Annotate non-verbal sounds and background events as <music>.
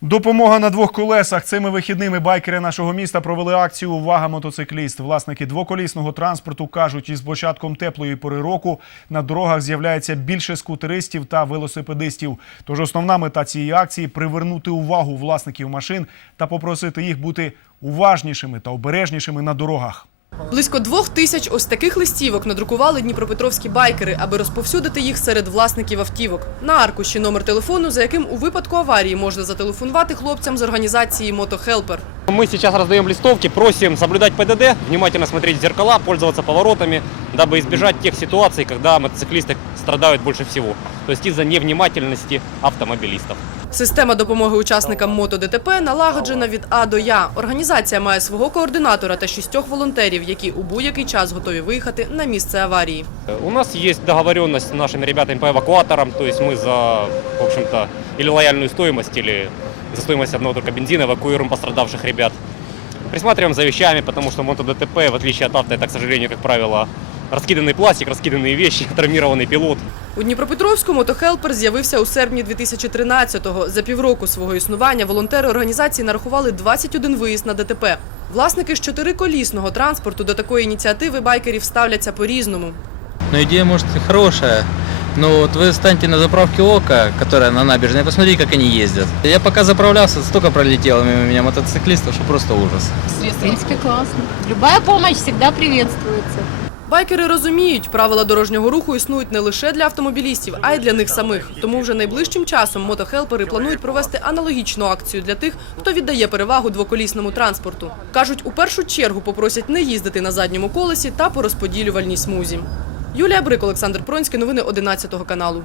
Допомога на двох колесах. Цими вихідними байкери нашого міста провели акцію Увага мотоцикліст. Власники двоколісного транспорту кажуть, із початком теплої пори року на дорогах з'являється більше скутеристів та велосипедистів. Тож основна мета цієї акції привернути увагу власників машин та попросити їх бути уважнішими та обережнішими на дорогах. Близько двох тисяч ось таких листівок надрукували дніпропетровські байкери, аби розповсюдити їх серед власників автівок. На аркуші номер телефону, за яким у випадку аварії можна зателефонувати хлопцям з організації «Мотохелпер». Мы сейчас раздаем листовки, просим соблюдать ПДД, внимательно смотреть в зеркала, пользоваться поворотами, дабы избежать тех ситуаций, когда мотоциклисты страдают больше всего. То есть из-за невнимательности автомобилистов. Система допомоги учасникам мотодТП налагоджена від А до Я. Організація має свого координатора та шістьох волонтерів, які у будь-який час готові виїхати на місце аварії. Э, У нас есть договоренность с нашими ребятами по эвакуаторам, то есть мы за, в общем-то, или лояльную стоимость, или за стоимость одного только бензина эвакуируем пострадавших ребят. Присматриваем за вещами, потому что мотодТП, в отличие от авто, это, к сожалению, как правило, раскиданный пластик, раскиданные вещи, <laughs> травмированный пилот. У Дніпропетровську мотохелпер з'явився у серпні 2013-го. За півроку свого існування волонтери організації нарахували 21 виїзд на ДТП. Власники ж чотириколісного транспорту до такої ініціативи байкерів ставляться по-різному. Но идея может и хорошая. Но вот вы станьте на заправке ОКа, которая на набережной, посмотрите, как они ездят. Я пока заправлялся, столько пролетело мимо меня мотоциклистов, что просто ужас. В принципе, классно. Любая помощь всегда приветствуется. Байкери розуміють, правила дорожнього руху існують не лише для автомобілістів, а й для них самих. Тому вже найближчим часом мотохелпери планують провести аналогічну акцію для тих, хто віддає перевагу двоколісному транспорту. Кажуть, у першу чергу попросять не їздити на задньому колесі та по розподілювальній смузі. Юлія Брик, Олександр Пронський, новини 11 каналу.